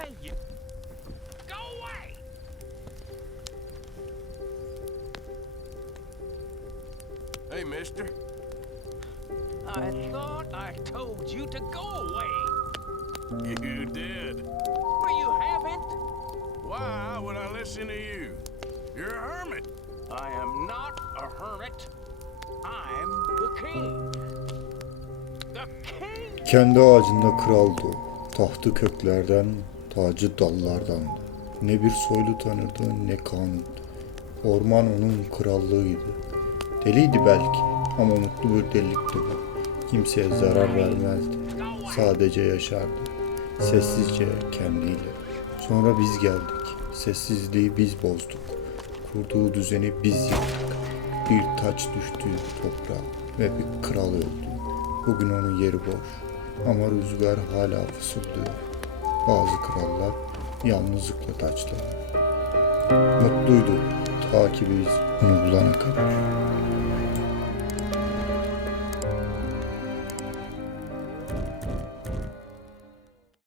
hate you. Go away! Hey, mister. I thought I told you to go away. You did. But you haven't. Why would I listen to you? You're a hermit. I am not a hermit. I'm the king. The king. Kendi ağacında kraldı. Tahtı köklerden tacı dallardandı. Ne bir soylu tanırdı ne kanun. Orman onun krallığıydı. Deliydi belki ama mutlu bir delilikti bu. Kimseye zarar vermezdi. Sadece yaşardı. Sessizce kendiyle. Sonra biz geldik. Sessizliği biz bozduk. Kurduğu düzeni biz yıktık. Bir taç düştü toprağa ve bir kral öldü. Bugün onun yeri boş. Ama rüzgar hala fısıldıyor. Bazı krallar yalnızlıkla taçlanır. Mutluydu ta ki onu bulana kadar.